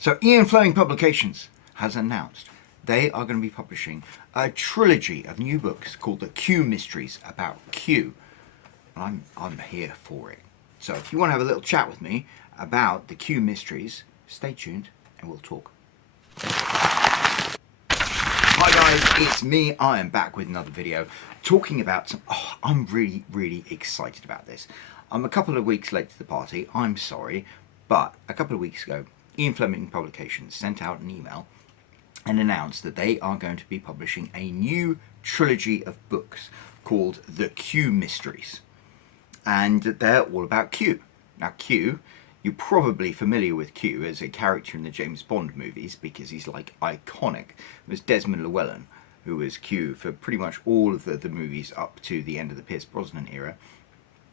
So Ian Fleming Publications has announced they are going to be publishing a trilogy of new books called the Q Mysteries about Q. And I'm here for it. So if you want to have a little chat with me about the Q Mysteries, stay tuned and we'll talk. Hi guys, it's me. I am back with another video talking about some... I'm really excited about this. I'm a couple of weeks late to the party, I'm sorry, but a couple of weeks ago, Ian Fleming Publications sent out an email and announced that they are going to be publishing a new trilogy of books called The Q Mysteries. And they're all about Q. Now Q, you're probably familiar with Q as a character in the James Bond movies because he's like iconic. There's Desmond Llewellyn, who was Q for pretty much all of the movies up to the end of the Pierce Brosnan era.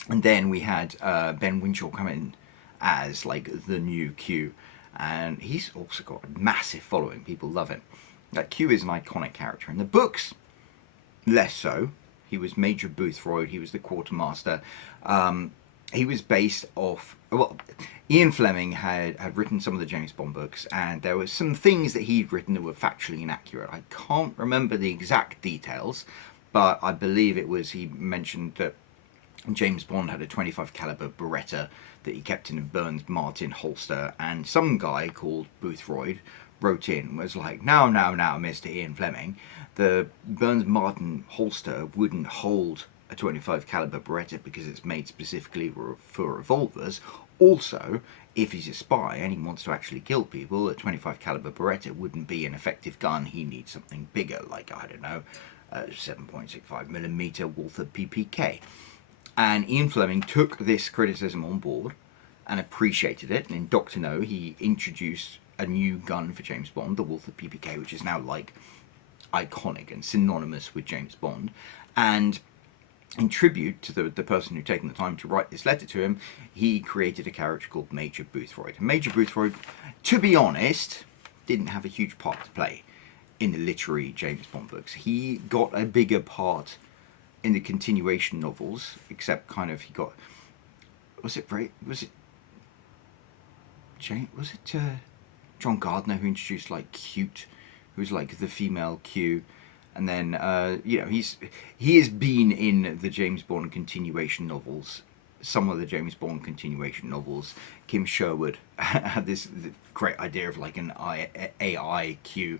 And then we had Ben Whishaw come in as like the new Q. And he's also got a massive following. People love him. Like Q is an iconic character. In the books, less so. He was Major Boothroyd. He was the quartermaster. He was based off... Well, Ian Fleming had written some of the James Bond books, and there were some things that he'd written that were factually inaccurate. I can't remember the exact details, but I believe it was he mentioned that James Bond had a 25 caliber Beretta that he kept in a Burns Martin holster, and some guy called Boothroyd wrote in, was like, now, Mr. Ian Fleming, the Burns Martin holster wouldn't hold a 25 caliber Beretta because it's made specifically for revolvers. Also, if he's a spy and he wants to actually kill people, a 25 caliber Beretta wouldn't be an effective gun. He needs something bigger, like, I don't know, a 7.65mm Walther PPK. And Ian Fleming took this criticism on board and appreciated it. And in Doctor No, he introduced a new gun for James Bond, the Walther PPK, which is now like iconic and synonymous with James Bond. And in tribute to the person who'd taken the time to write this letter to him, he created a character called Major Boothroyd. And Major Boothroyd, to be honest, didn't have a huge part to play in the literary James Bond books. He got a bigger part in the continuation novels, except kind of he got... Was it John Gardner who introduced like Cute, who was like the female Q, and then you know, he has been in the James Bond continuation novels, some of the James Bond continuation novels. Kim Sherwood had this great idea of like an AI Q.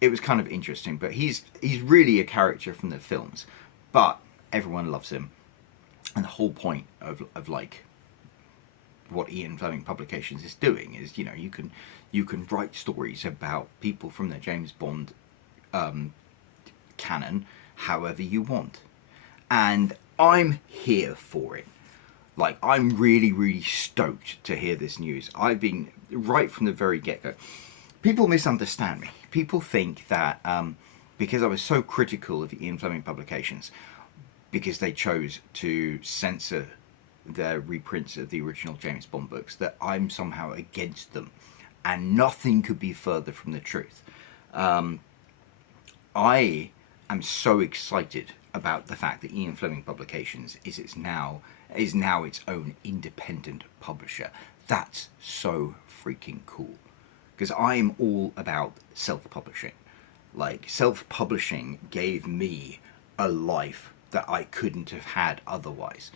It was kind of interesting, but he's really a character from the films, but everyone loves him, and the whole point of like what Ian Fleming Publications is doing is, you know, you can write stories about people from the James Bond canon however you want, and I'm here for it. Like, I'm really stoked to hear this news. I've been, right from the very get-go, people misunderstand me. People think that because I was so critical of Ian Fleming Publications, because they chose to censor their reprints of the original James Bond books, that I'm somehow against them, and nothing could be further from the truth. I am so excited about the fact that Ian Fleming Publications is now its own independent publisher. That's so freaking cool, because I'm all about self-publishing. Like, self-publishing gave me a life that I couldn't have had otherwise.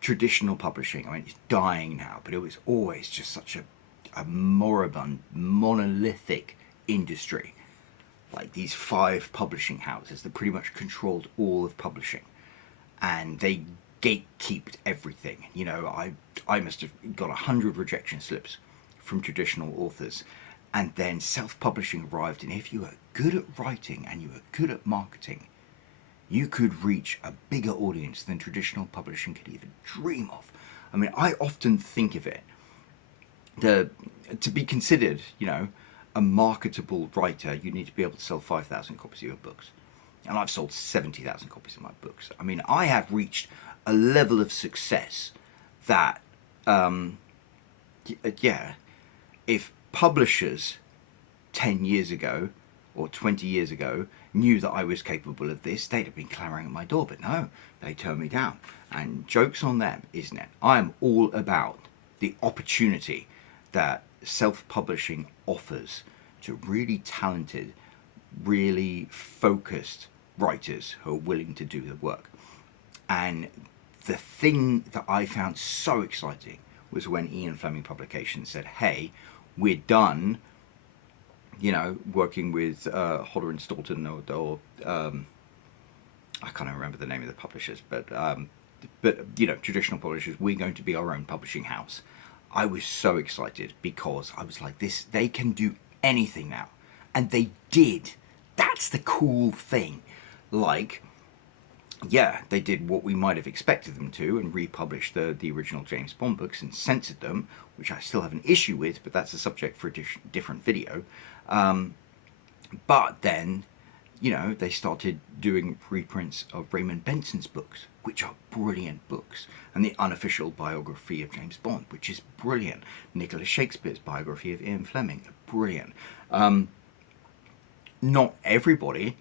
Traditional publishing, I mean, it's dying now, but it was always just such a moribund, monolithic industry. Like these 5 publishing houses that pretty much controlled all of publishing, and they gatekeeped everything. You know, I must have got 100 rejection slips from traditional authors, and then self-publishing arrived, and if you were good at writing and you were good at marketing, you could reach a bigger audience than traditional publishing could even dream of. I mean, I often think of it, to be considered, you know, a marketable writer, you need to be able to sell 5,000 copies of your books. And I've sold 70,000 copies of my books. I mean, I have reached a level of success that, yeah, if publishers 10 years ago or 20 years ago knew that I was capable of this, they'd have been clamoring at my door. But no, they turned me down. And joke's on them, isn't it? I am all about the opportunity that self-publishing offers to really talented, really focused writers who are willing to do the work. And the thing that I found so exciting was when Ian Fleming Publications said, hey, we're done, you know, working with Hodder and Stoughton or I can't remember the name of the publishers, but you know, traditional publishers. We're going to be our own publishing house. I was so excited because I was like, this, they can do anything now, and they did. That's the cool thing. Like, yeah, they did what we might have expected them to and republished the original James Bond books and censored them, which I still have an issue with, but that's a subject for a different video. But then, you know, they started doing reprints of Raymond Benson's books, which are brilliant books, and the unofficial biography of James Bond, which is brilliant. Nicholas Shakespeare's biography of Ian Fleming, brilliant. Not everybody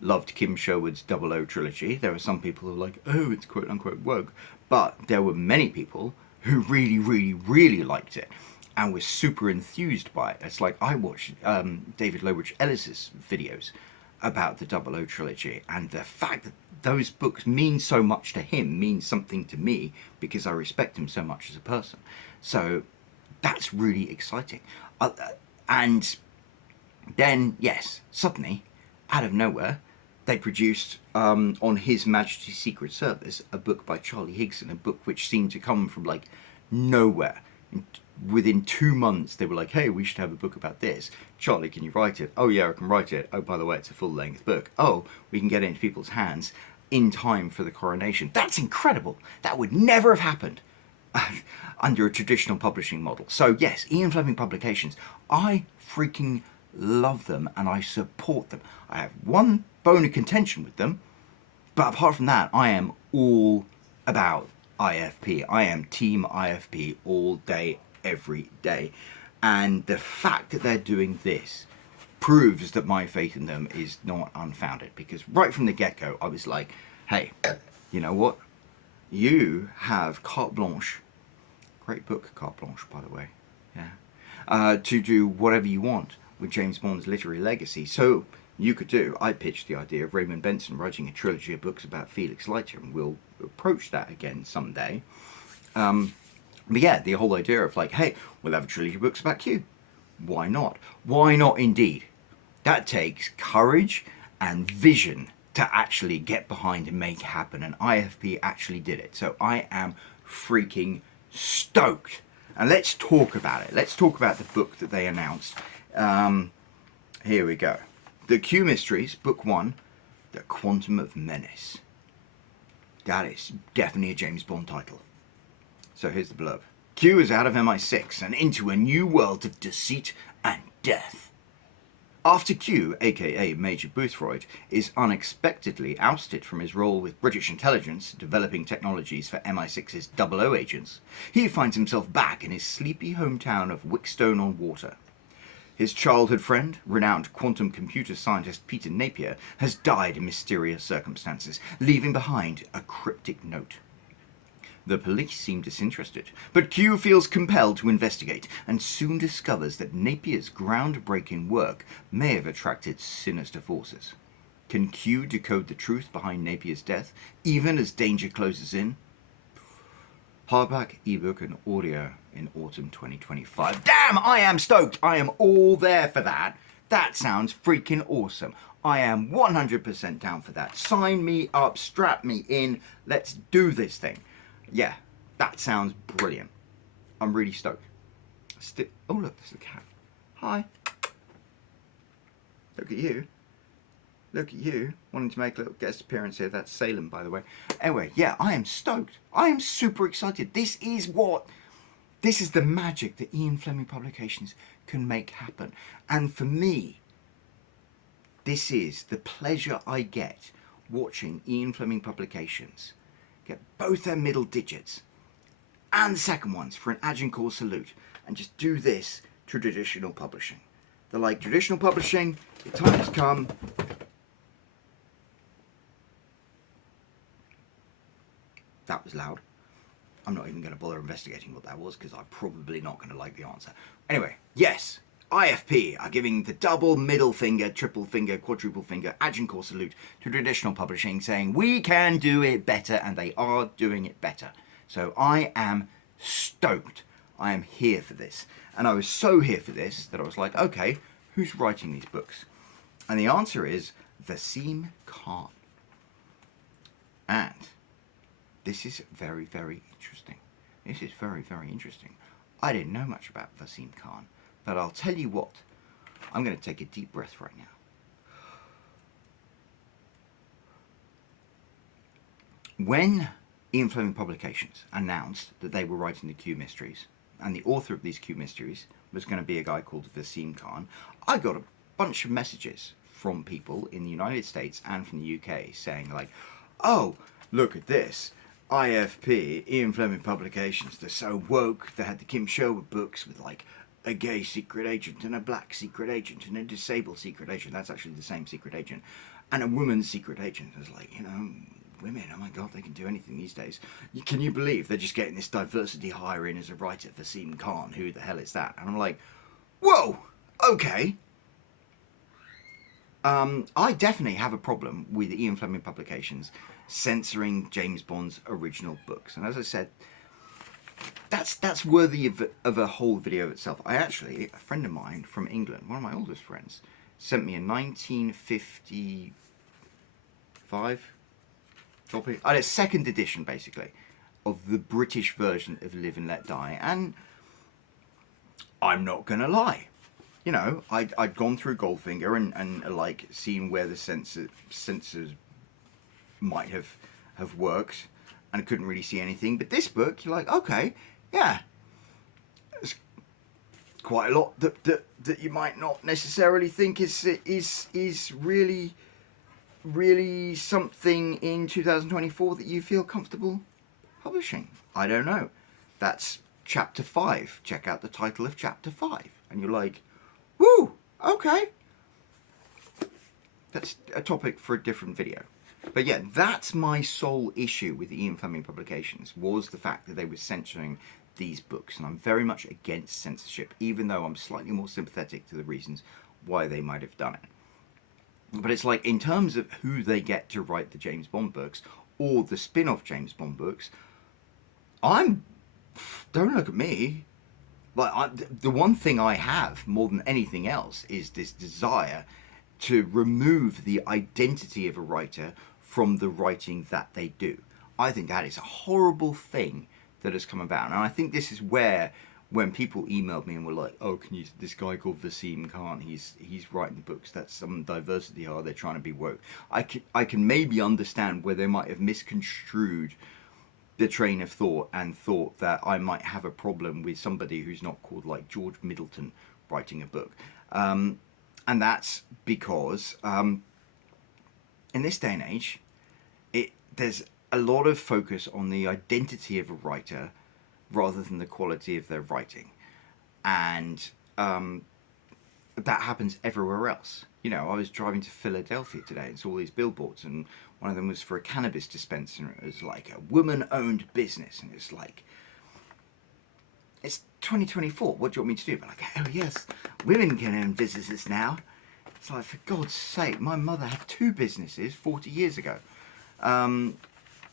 loved Kim Sherwood's 00 trilogy. There were some people who were like, oh, it's quote unquote woke, but there were many people who really, really, really liked it and were super enthused by it. It's like I watched David Lowridge Ellis's videos about the 00 trilogy, and the fact that those books mean so much to him means something to me because I respect him so much as a person. So that's really exciting. And then, yes, suddenly, out of nowhere, they produced on His Majesty's Secret Service a book by Charlie Higson, a book which seemed to come from like nowhere. Within 2 months, they were like, hey, we should have a book about this. Charlie, can you write it? Oh, yeah, I can write it. Oh, by the way, it's a full-length book. Oh, we can get it into people's hands in time for the coronation. That's incredible. That would never have happened under a traditional publishing model. So, yes, Ian Fleming Publications, I freaking love them and I support them. I have one bone of contention with them, but apart from that, I am all about IFP. I am team IFP all day, every day. And the fact that they're doing this proves that my faith in them is not unfounded, because right from the get-go I was like, hey, you know what, you have carte blanche, great book, Carte Blanche, by the way, yeah, to do whatever you want with James Bond's literary legacy. So you could do, I pitched the idea of Raymond Benson writing a trilogy of books about Felix Leiter, and we'll approach that again someday. But yeah, the whole idea of like, hey, we'll have a trilogy of books about Q. Why not? Why not indeed? That takes courage and vision to actually get behind and make happen, and IFP actually did it. So I am freaking stoked. And let's talk about it. Let's talk about the book that they announced. Here we go. The Q Mysteries, Book 1, The Quantum of Menace. That is definitely a James Bond title. So here's the blurb. Q is out of MI6 and into a new world of deceit and death. After Q, aka Major Boothroyd, is unexpectedly ousted from his role with British intelligence developing technologies for MI6's 00 agents, he finds himself back in his sleepy hometown of Wickstone-on-Water. His childhood friend, renowned quantum computer scientist Peter Napier, has died in mysterious circumstances, leaving behind a cryptic note. The police seem disinterested, but Q feels compelled to investigate and soon discovers that Napier's groundbreaking work may have attracted sinister forces. Can Q decode the truth behind Napier's death, even as danger closes in? Hardback, ebook, and audio in autumn 2025. Damn, I am stoked! I am all there for that. That sounds freaking awesome. I am 100% down for that. Sign me up, strap me in, let's do this thing. Yeah, that sounds brilliant. I'm really stoked. Oh look, there's a cat. Hi. Look at you. Look at you, wanting to make a little guest appearance here. That's Salem, by the way. Anyway, yeah, I am stoked. I am super excited. This is the magic that Ian Fleming Publications can make happen. And for me, this is the pleasure I get watching Ian Fleming Publications get both their middle digits and the second ones for an Agincourt salute and just do this to traditional publishing. They're like, traditional publishing, the time has come. That was loud. I'm not even going to bother investigating what that was because I'm probably not going to like the answer. Anyway, yes, IFP are giving the double, middle finger, triple finger, quadruple finger, Agincourt salute to traditional publishing, saying we can do it better, and they are doing it better. So I am stoked. I am here for this. And I was so here for this that I was like, okay, who's writing these books? And the answer is Vaseem Kahn. And this is very, very interesting. This is very, very interesting. I didn't know much about Vaseem Kahn, but I'll tell you what. I'm going to take a deep breath right now. When Ian Fleming Publications announced that they were writing the Q Mysteries, and the author of these Q Mysteries was going to be a guy called Vaseem Kahn, I got a bunch of messages from people in the United States and from the UK saying like, oh, look at this. IFP, Ian Fleming Publications, they're so woke. They had the Kim Sherwood books with like a gay secret agent and a black secret agent and a disabled secret agent. That's actually the same secret agent. And a woman's secret agent. It was like, you know, women, oh my god, they can do anything these days. Can you believe they're just getting this diversity hire in as a writer, Vaseem Kahn? Who the hell is that? And I'm like, whoa, okay. I definitely have a problem with Ian Fleming Publications censoring James Bond's original books. And as I said, that's worthy of a whole video itself. A friend of mine from England, one of my oldest friends, sent me a 1955 copy, a second edition basically, of the British version of Live and Let Die. And I'm not gonna lie, you know, I'd gone through Goldfinger and like seen where the censors might have worked, and I couldn't really see anything. But this book, you're like, okay, yeah, there's quite a lot that you might not necessarily think is really something in 2024 that you feel comfortable publishing. I don't know. That's chapter 5. Check out the title of chapter 5, and you're like, woo, okay. That's a topic for a different video. But yeah, that's my sole issue with Ian Fleming Publications, was the fact that they were censoring these books. And I'm very much against censorship, even though I'm slightly more sympathetic to the reasons why they might have done it. But it's like, in terms of who they get to write the James Bond books, or the spin-off James Bond books, don't look at me. Like, the one thing I have more than anything else is this desire to remove the identity of a writer from the writing that they do. I think that is a horrible thing that has come about. And I think this is where, when people emailed me and were like, oh, can you, this guy called Vaseem Kahn, he's writing books, that's some diversity, are they're trying to be woke. I can maybe understand where they might have misconstrued the train of thought and thought that I might have a problem with somebody who's not called like George Middleton writing a book. And that's because in this day and age, there's a lot of focus on the identity of a writer rather than the quality of their writing. And that happens everywhere else. You know, I was driving to Philadelphia today and saw all these billboards, and one of them was for a cannabis dispenser, and it was like a woman-owned business, and it's like, it's 2024, what do you want me to do? But like, oh yes, women can own businesses now. It's like, for God's sake, my mother had 2 businesses 40 years ago.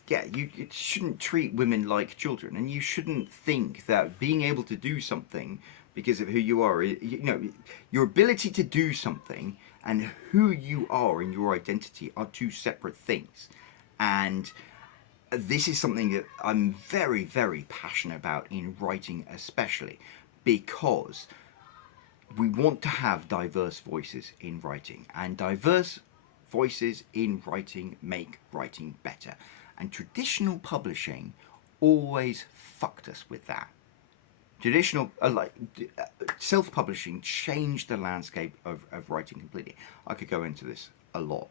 Yeah, you shouldn't treat women like children, and you shouldn't think that being able to do something because of who you are, you know, your ability to do something and who you are and your identity are 2 separate things. And this is something that I'm very, very passionate about in writing, especially because we want to have diverse voices in writing, and diverse voices in writing make writing better. And traditional publishing always fucked us with that. Traditional, self-publishing changed the landscape of writing completely. I could go into this a lot,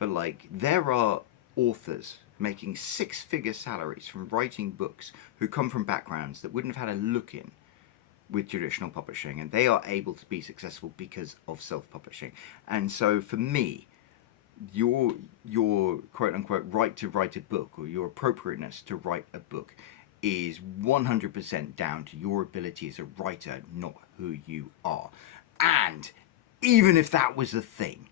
but like, there are authors making 6-figure salaries from writing books who come from backgrounds that wouldn't have had a look in with traditional publishing, and they are able to be successful because of self-publishing. And so for me, your quote unquote right to write a book, or your appropriateness to write a book, is 100% down to your ability as a writer, not who you are. And even if that was the thing,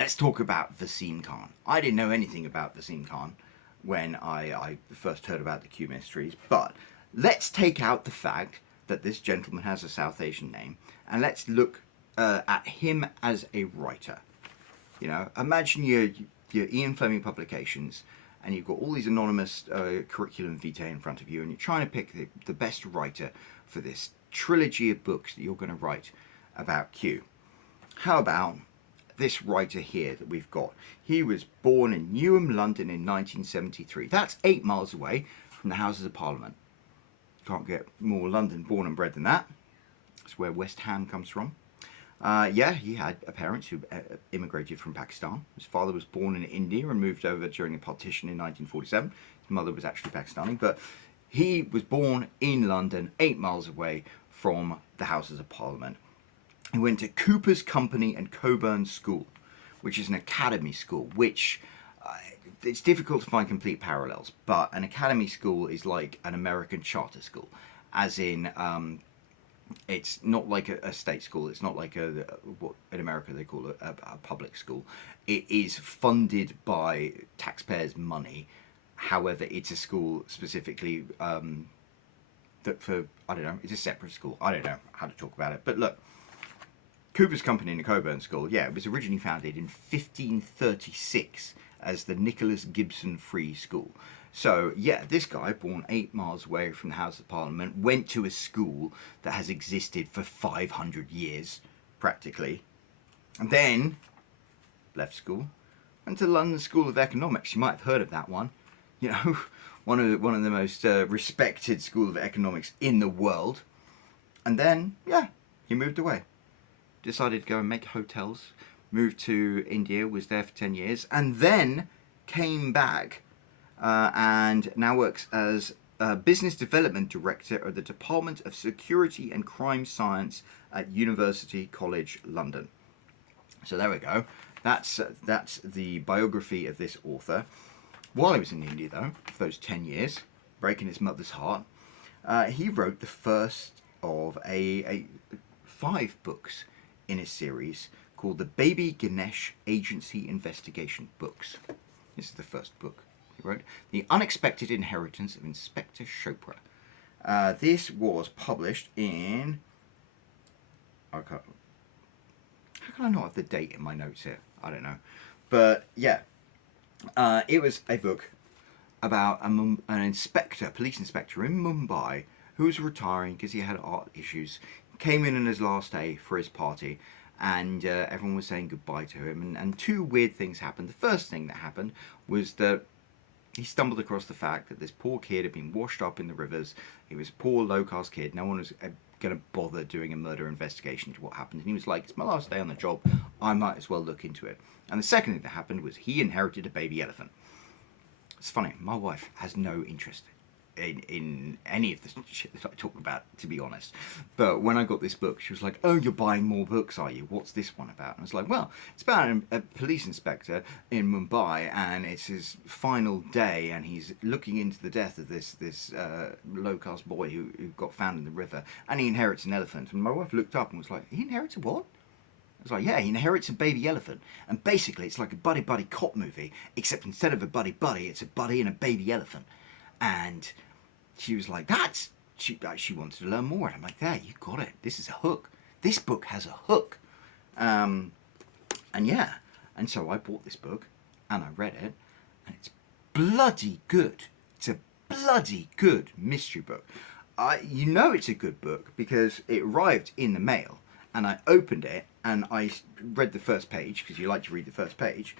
let's talk about Vaseem Kahn. I didn't know anything about Vaseem Kahn when I first heard about the Q mysteries, but let's take out the fact that this gentleman has a South Asian name, and let's look at him as a writer. You know, imagine your Ian Fleming publications, and you've got all these anonymous curriculum vitae in front of you, and you're trying to pick the best writer for this trilogy of books that you're going to write about Q. How about this writer here that we've got? He was born in Newham, London in 1973. That's 8 miles away from the Houses of Parliament. Can't get more London born and bred than that. That's where West Ham comes from. Yeah, he had parents who immigrated from Pakistan. His father was born in India and moved over during a partition in 1947. His mother was actually Pakistani, but he was born in London, 8 miles away from the Houses of Parliament. He went to Cooper's Company and Coburn School, which is an academy school, which it's difficult to find complete parallels, but an academy school is like an American charter school, as in it's not like a state school. It's not like what in America they call a public school. It is funded by taxpayers' money. However, it's a school specifically that for, I don't know, it's a separate school. I don't know how to talk about it. But look, Cooper's Company and the Coburn School, yeah, it was originally founded in 1536 as the Nicholas Gibson Free School. So, yeah, this guy, born 8 miles away from the House of Parliament, went to a school that has existed for 500 years, practically. And then left school, went to the London School of Economics. You might have heard of that one. You know, one of the most respected schools of economics in the world. And then, yeah, he moved away. Decided to go and make hotels. Moved to India, was there for 10 years. And then came back and now works as Business Development Director of the Department of Security and Crime Science at University College London. So there we go. That's the biography of this author. While he was in India, though, for those 10 years, breaking his mother's heart, he wrote the first of a 5 books in a series called the Baby Ganesh Agency Investigation Books. This is the first book he wrote. The Unexpected Inheritance of Inspector Chopra. This was published in... how can I not have the date in my notes here? I don't know. But, yeah. It was a book about an inspector, police inspector in Mumbai, who was retiring because he had art issues. Came in on his last day for his party, and everyone was saying goodbye to him. And 2 weird things happened. The first thing that happened was that he stumbled across the fact that this poor kid had been washed up in the rivers. He was a poor, low-caste kid. No one was going to bother doing a murder investigation into what happened. And he was like, it's my last day on the job. I might as well look into it. And the second thing that happened was he inherited a baby elephant. It's funny, my wife has no interest in any of the shit that I talk about, to be honest. But when I got this book, she was like, oh, you're buying more books, are you? What's this one about? And I was like, well, it's about a police inspector in Mumbai, and it's his final day, and he's looking into the death of this low-caste boy who got found in the river, and he inherits an elephant. And my wife looked up and was like, he inherits a what? I was like, yeah, he inherits a baby elephant. And basically, it's like a buddy-buddy cop movie, except instead of a buddy-buddy, it's a buddy and a baby elephant. And she was like, she wanted to learn more. And I'm like, there, you got it. This is a hook. This book has a hook. And yeah, and so I bought this book, and I read it, and it's bloody good. It's a bloody good mystery book. You know it's a good book because it arrived in the mail, and I opened it, and I read the first page, because you like to read the first page,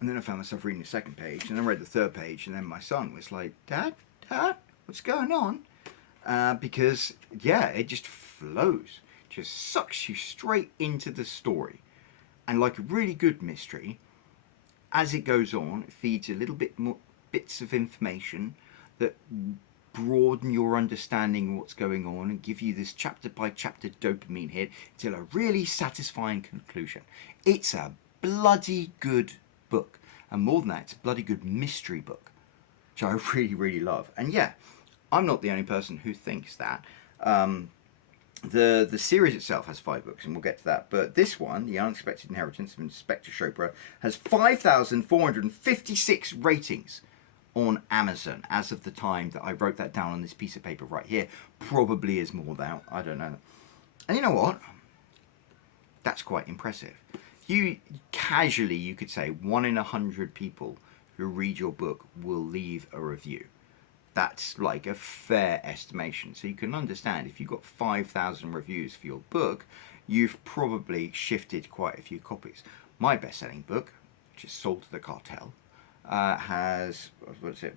and then I found myself reading the second page, and then I read the third page, and then my son was like, Dad, what's going on? Because, yeah, it just flows. Just sucks you straight into the story. And like a really good mystery, as it goes on, it feeds a little bit more bits of information that broaden your understanding of what's going on and give you this chapter by chapter dopamine hit till a really satisfying conclusion. It's a bloody good book. And more than that, it's a bloody good mystery book. which I really, really love. And yeah, I'm not the only person who thinks that. The series itself has 5 books, and we'll get to that. But this one, The Unexpected Inheritance of Inspector Chopra, has 5,456 ratings on Amazon as of the time that I wrote that down on this piece of paper right here. Probably is more now. I don't know. And you know what? That's quite impressive. You could say 1 in 100 people who read your book will leave a review. That's like a fair estimation. So you can understand if you've got 5,000 reviews for your book, you've probably shifted quite a few copies. My best-selling book, which is sold to the cartel, has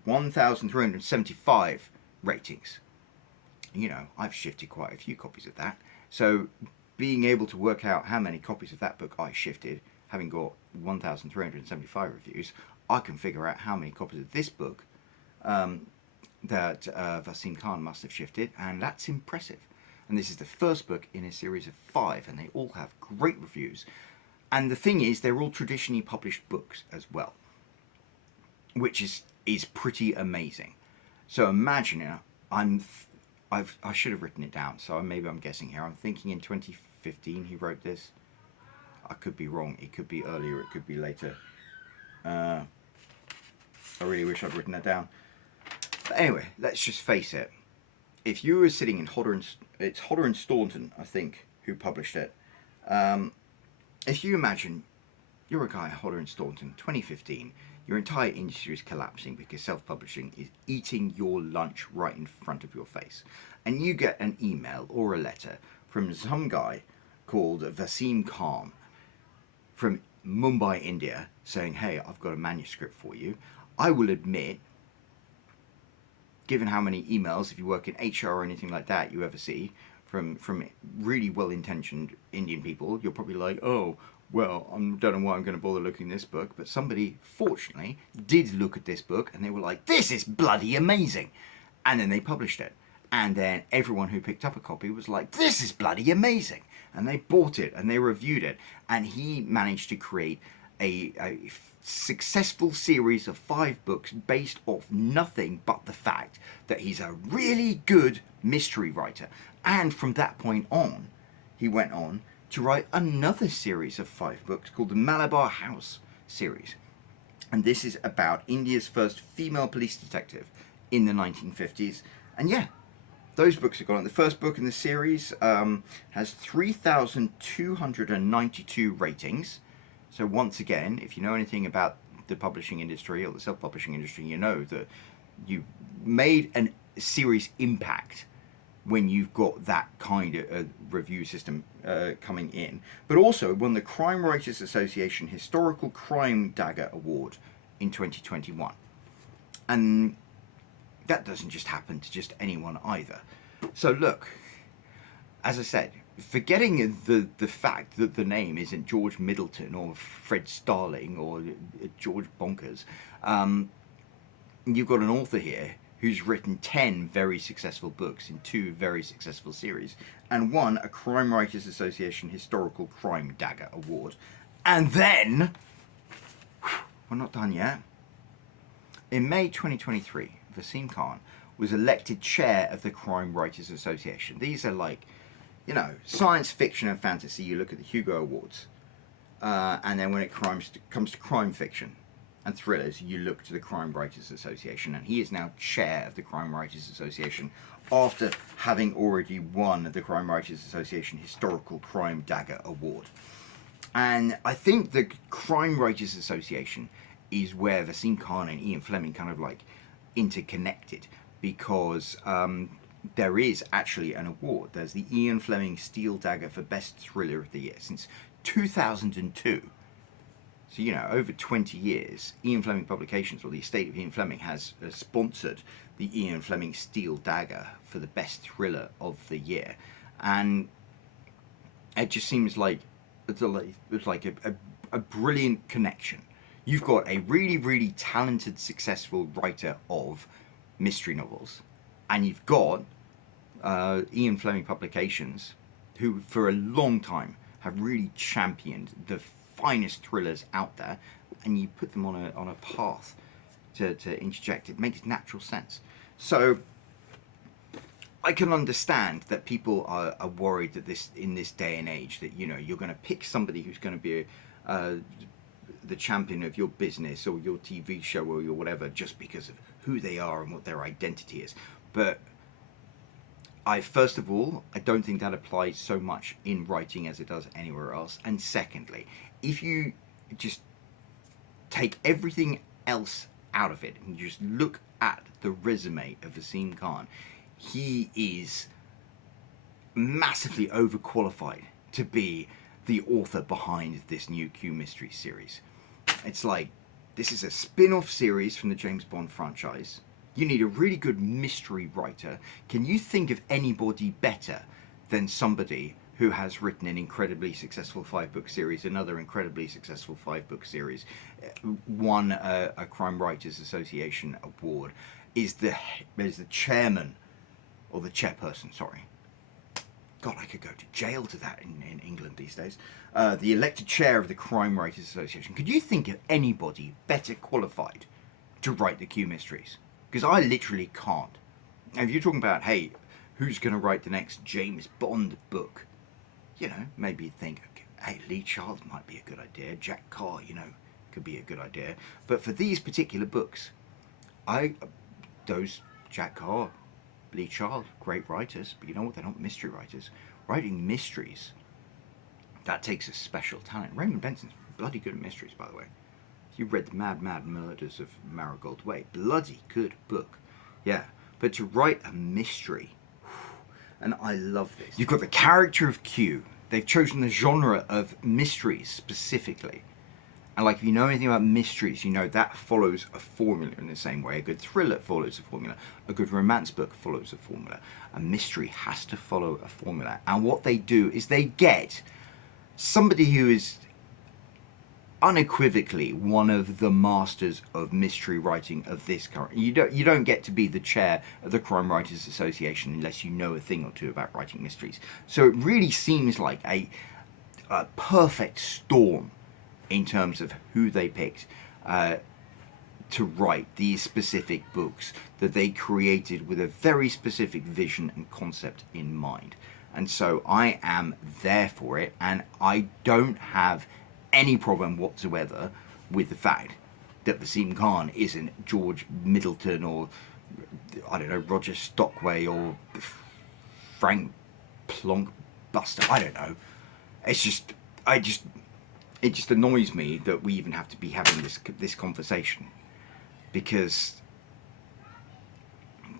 1,375 ratings. You know, I've shifted quite a few copies of that. So being able to work out how many copies of that book I shifted, having got 1,375 reviews, I can figure out how many copies of this book that Vaseem Kahn must have shifted, and that's impressive. And this is the first book in a series of 5, and they all have great reviews. And the thing is, they're all traditionally published books as well, which is pretty amazing. So imagine, I should have written it down, so maybe I'm guessing here. I'm thinking in 2015 he wrote this. I could be wrong. It could be earlier, it could be later. I really wish I'd written that down. But anyway, let's just face it. If you were sitting in it's Hodder and Staunton, I think, who published it. If you imagine you're a guy at Hodder and Staunton, 2015, your entire industry is collapsing because self-publishing is eating your lunch right in front of your face. And you get an email or a letter from some guy called Vaseem Kahn from Mumbai, India, saying, hey, I've got a manuscript for you. I will admit, given how many emails, if you work in HR or anything like that, you ever see from really well-intentioned Indian people, you're probably like, oh, well, I don't know why I'm going to bother looking at this book. But somebody, fortunately, did look at this book, and they were like, this is bloody amazing. And then they published it. And then everyone who picked up a copy was like, this is bloody amazing. And they bought it, and they reviewed it. And he managed to create a successful series of 5 books based off nothing but the fact that he's a really good mystery writer. And from that point on, he went on to write another series of 5 books called the Malabar House series. And this is about India's first female police detective in the 1950s. And yeah, those books are gone. The first book in the series has 3,292 ratings. So once again, if you know anything about the publishing industry or the self-publishing industry, you know that you made a series impact when you've got that kind of review system coming in. But also won the Crime Writers Association Historical Crime Dagger Award in 2021. And that doesn't just happen to just anyone either. So look, as I said, forgetting the fact that the name isn't George Middleton or Fred Starling or George Bonkers, you've got an author here who's written 10 very successful books in 2 very successful series and won a Crime Writers Association Historical Crime Dagger Award. And then, we're not done yet. In May 2023, Vaseem Kahn was elected chair of the Crime Writers Association. These are like, you know, science fiction and fantasy. You look at the Hugo Awards. And then when it comes to crime fiction and thrillers, you look to the Crime Writers Association. And he is now chair of the Crime Writers Association after having already won the Crime Writers Association Historical Crime Dagger Award. And I think the Crime Writers Association is where Vaseem Kahn and Ian Fleming kind of like interconnected, because there is actually an award. There's the Ian Fleming Steel Dagger for Best Thriller of the Year since 2002. So, you know, over 20 years, Ian Fleming Publications, or the estate of Ian Fleming, has sponsored the Ian Fleming Steel Dagger for the Best Thriller of the Year. And it just seems like it's like a brilliant connection. You've got a really, really talented, successful writer of mystery novels, and you've got Ian Fleming Publications, who for a long time have really championed the finest thrillers out there, and you put them on a path to interject. It makes natural sense. So I can understand that people are worried that in this day and age that, you know, you're going to pick somebody who's going to be the champion of your business or your TV show or your whatever just because of who they are and what their identity is. But first of all, I don't think that applies so much in writing as it does anywhere else. And secondly, if you just take everything else out of it and you just look at the resume of Vaseem Kahn, he is massively overqualified to be the author behind this new Q Mystery series. It's like, this is a spin-off series from the James Bond franchise. You need a really good mystery writer. Can you think of anybody better than somebody who has written an incredibly successful 5-book series, another incredibly successful 5-book series, won a Crime Writers Association award, is the chairman, or the chairperson, sorry. God, I could go to jail to that in England these days. The elected chair of the Crime Writers Association. Could you think of anybody better qualified to write the Q Mysteries? Because I literally can't. Now, if you're talking about, hey, who's going to write the next James Bond book? You know, maybe you'd think, okay, hey, Lee Charles might be a good idea. Jack Carr, you know, could be a good idea. But for these particular books, Jack Carr, Lee Charles, great writers, but you know what? They're not mystery writers. Writing mysteries, that takes a special talent. Raymond Benson's bloody good at mysteries, by the way. You read the Mad Murders of Marigold Way. Bloody good book. Yeah. But to write a mystery, and I love this. You've got the character of Q. They've chosen the genre of mysteries specifically. And like, if you know anything about mysteries, you know that follows a formula in the same way. A good thriller follows a formula. A good romance book follows a formula. A mystery has to follow a formula. And what they do is they get somebody who is unequivocally one of the masters of mystery writing of this current. You don't get to be the chair of the Crime Writers Association unless you know a thing or two about writing mysteries. So it really seems like a perfect storm in terms of who they picked to write these specific books that they created with a very specific vision and concept in mind. And so I am there for it, and I don't have any problem whatsoever with the fact that Vaseem Kahn isn't George Middleton or, I don't know, Roger Stockway or Frank Plunkbuster. I don't know. It's just, it just annoys me that we even have to be having this conversation, because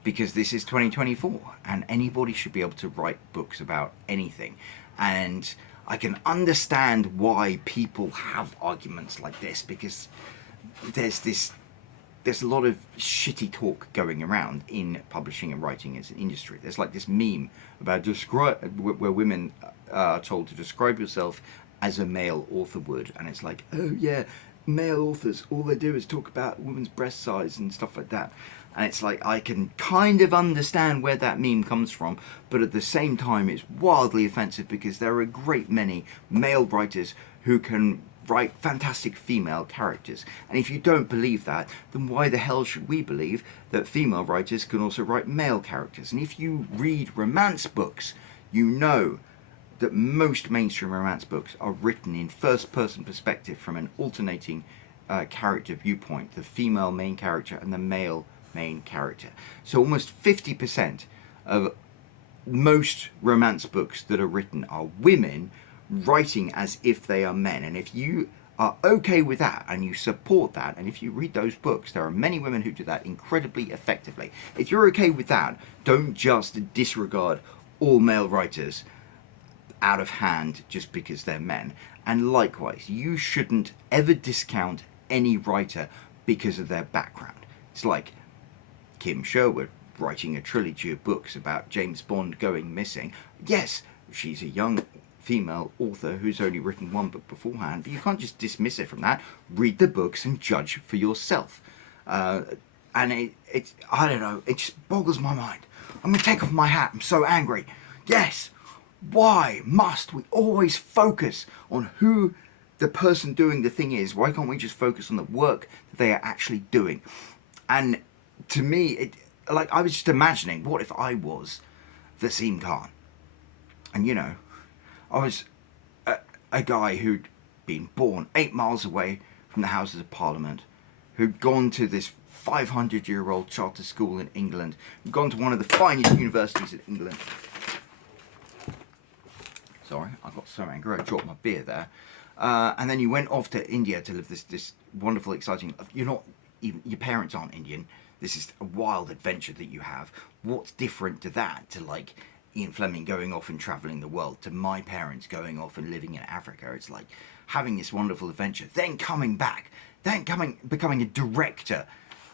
this is 2024 and anybody should be able to write books about anything. And I can understand why people have arguments like this, because there's a lot of shitty talk going around in publishing and writing as an industry. There's like this meme about where women are told to describe yourself as a male author would, and it's like, oh yeah, male authors, all they do is talk about women's breast size and stuff like that. And it's like, I can kind of understand where that meme comes from, but at the same time it's wildly offensive, because there are a great many male writers who can write fantastic female characters. And if you don't believe that, then why the hell should we believe that female writers can also write male characters? And if you read romance books, you know that most mainstream romance books are written in first-person perspective from an alternating character viewpoint, the female main character and the male main character. So almost 50% of most romance books that are written are women writing as if they are men. And if you are okay with that and you support that, and if you read those books, there are many women who do that incredibly effectively. If you're okay with that, don't just disregard all male writers out of hand just because they're men. And likewise, you shouldn't ever discount any writer because of their background. It's like Kim Sherwood writing a trilogy of books about James Bond going missing. Yes, she's a young female author who's only written one book beforehand, but you can't just dismiss it from that. Read the books and judge for yourself. And it's I don't know, it just boggles my mind. I'm gonna take off my hat, I'm so angry. Yes, why must we always focus on who the person doing the thing is? Why can't we just focus on the work that they are actually doing? And to me, like, I was just imagining, what if I was Vaseem Kahn? And, you know, I was a guy who'd been born 8 miles away from the Houses of Parliament, who'd gone to this 500-year-old charter school in England, who'd gone to one of the finest universities in England. Sorry, I got so angry I dropped my beer there. And then you went off to India to live this wonderful, exciting life. You're not even, your parents aren't Indian. This is a wild adventure that you have. What's different to that, to like Ian Fleming going off and travelling the world, to my parents going off and living in Africa? It's like having this wonderful adventure, then coming back, then becoming a director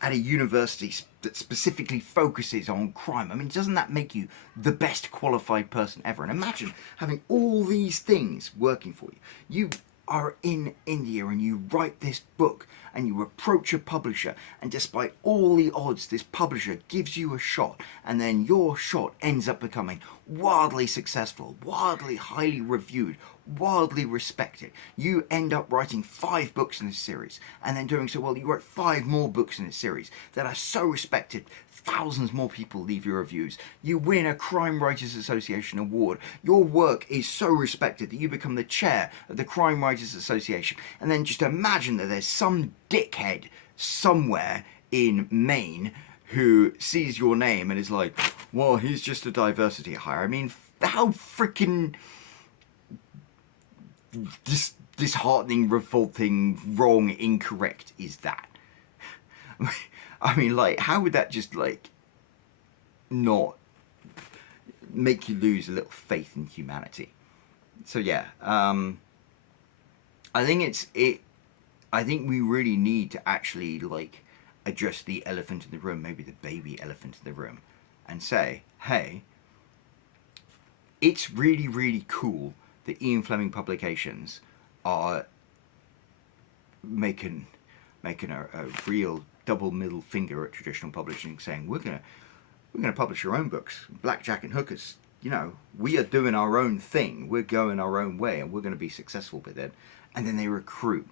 at a university that specifically focuses on crime. I mean, doesn't that make you the best qualified person ever? And imagine having all these things working for you. You are in India and you write this book and you approach a publisher, and despite all the odds, this publisher gives you a shot, and then your shot ends up becoming wildly successful, wildly highly reviewed, wildly respected. You end up writing 5 books in this series, and then doing so well, you write 5 more books in this series that are so respected, thousands more people leave your reviews. You win a Crime Writers Association award. Your work is so respected that you become the chair of the Crime Writers Association. And then just imagine that there's some dickhead somewhere in Maine who sees your name and is like, well, he's just a diversity hire. I mean, how freaking disheartening, revolting, wrong, incorrect is that? I mean, like, how would that just, like, not make you lose a little faith in humanity? So, yeah, I think we really need to actually, like, address the elephant in the room, maybe the baby elephant in the room, and say, hey, it's really, really cool that Ian Fleming Publications are making a real double middle finger at traditional publishing, saying we're gonna publish our own books, Blackjack and Hookers. You know, we are doing our own thing. We're going our own way, and we're going to be successful with it. And then they recruit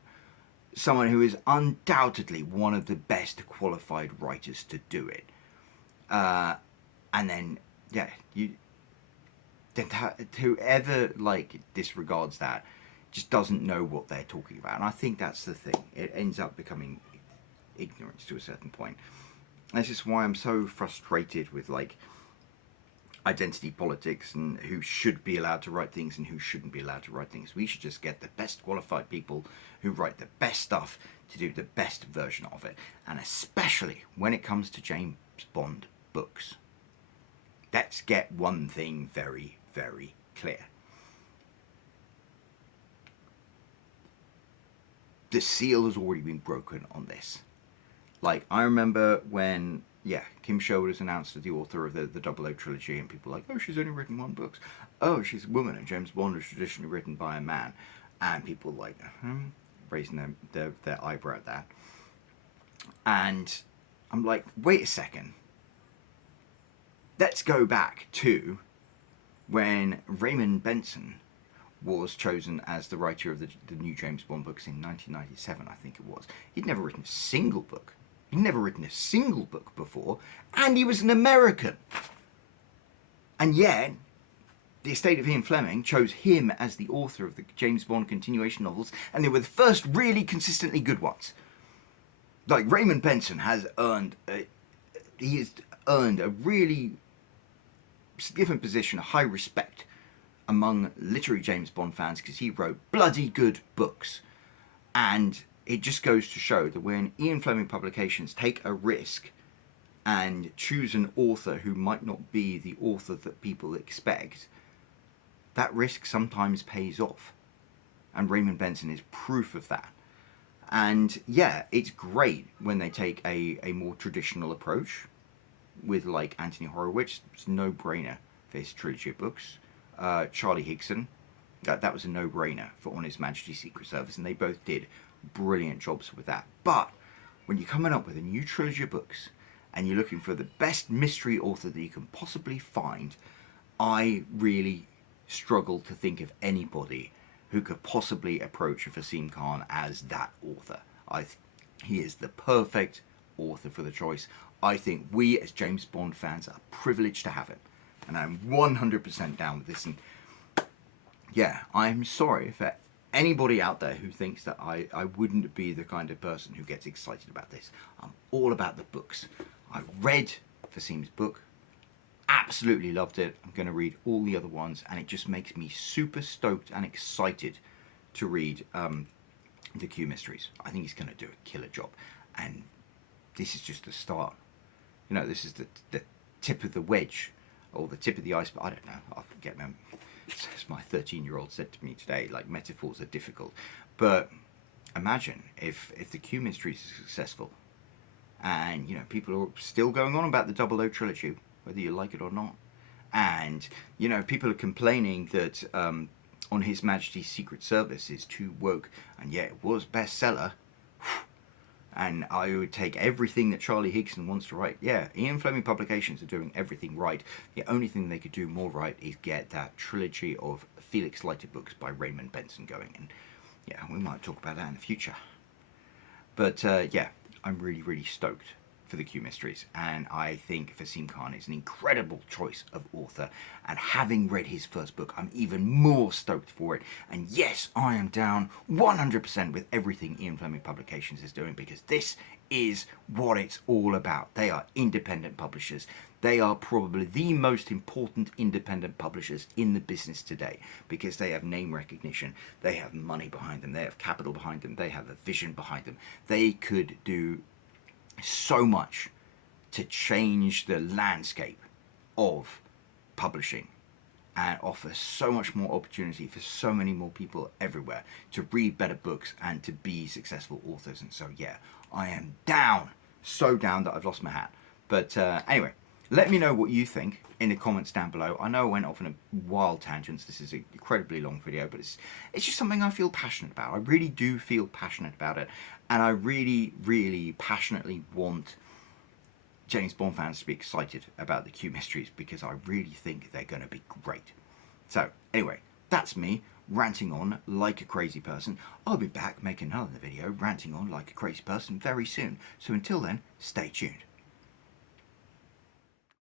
someone who is undoubtedly one of the best qualified writers to do it. And then, yeah, whoever like disregards that just doesn't know what they're talking about. And I think that's the thing. It ends up becoming ignorance to a certain point. This is why I'm so frustrated with like identity politics and who should be allowed to write things and who shouldn't be allowed to write things. We should just get the best qualified people who write the best stuff to do the best version of it. And especially when it comes to James Bond books. Let's get one thing very, very clear. The seal has already been broken on this. Like, I remember when, Kim Sherwood was announced as the author of the 000 trilogy, and people were like, oh, she's only written 1 book. Oh, she's a woman, and James Bond was traditionally written by a man. And people were like, raising their eyebrow at that. And I'm like, wait a second. Let's go back to when Raymond Benson was chosen as the writer of the new James Bond books in 1997, I think it was. He'd never written a single book. He'd never written a single book before, and he was an American. And yet, the estate of Ian Fleming chose him as the author of the James Bond continuation novels, and they were the first really consistently good ones. Like, Raymond Benson has earned a really significant position, a high respect among literary James Bond fans, because he wrote bloody good books. And it just goes to show that when Ian Fleming Publications take a risk and choose an author who might not be the author that people expect, that risk sometimes pays off. And Raymond Benson is proof of that. And yeah, it's great when they take a more traditional approach with like Anthony Horowitz. It's a no-brainer for his trilogy of books. Charlie Higson, that was a no-brainer for On His Majesty's Secret Service, and they both did brilliant jobs with that. But when you're coming up with a new trilogy of books and you're looking for the best mystery author that you can possibly find, I really struggle to think of anybody who could possibly approach Vaseem Kahn as that author. He is the perfect author for the choice. I think we as James Bond fans are privileged to have him, and I'm 100% down with this. And yeah, I'm sorry for anybody out there who thinks that I wouldn't be the kind of person who gets excited about this. I'm all about the books. I read Vaseem's book, absolutely loved it. I'm going to read all the other ones, and it just makes me super stoked and excited to read the Q Mysteries. I think he's going to do a killer job, and this is just the start. You know, this is the tip of the wedge, or the tip of the iceberg. I don't know. I forget. As my 13-year-old said to me today, like, metaphors are difficult. But imagine if the Q Mysteries is successful, and you know, people are still going on about the 00 trilogy, whether you like it or not. And you know, people are complaining that On His Majesty's Secret Service is too woke, and yet it was bestseller. And I would take everything that Charlie Higson wants to write. Yeah, Ian Fleming Publications are doing everything right. The only thing they could do more right is get that trilogy of Felix Leiter books by Raymond Benson going. And yeah, we might talk about that in the future. But yeah, I'm really, really stoked for the Q Mysteries, and I think Vaseem Kahn is an incredible choice of author, and having read his first book, I'm even more stoked for it. And yes, I am down 100% with everything Ian Fleming Publications is doing, because this is what it's all about. They are independent publishers. They are probably the most important independent publishers in the business today, because they have name recognition, they have money behind them, they have capital behind them, they have a vision behind them. They could do so much to change the landscape of publishing and offer so much more opportunity for so many more people everywhere to read better books and to be successful authors. And so yeah, I am down, so down that I've lost my hat. But anyway, let me know what you think in the comments down below. I know I went off on a wild tangents. This is an incredibly long video, but it's just something I feel passionate about. I really do feel passionate about it, and I really, really passionately want James Bond fans to be excited about the Q Mysteries, because I really think they're going to be great. So anyway, that's me ranting on like a crazy person. I'll be back making another video ranting on like a crazy person very soon. So until then, stay tuned.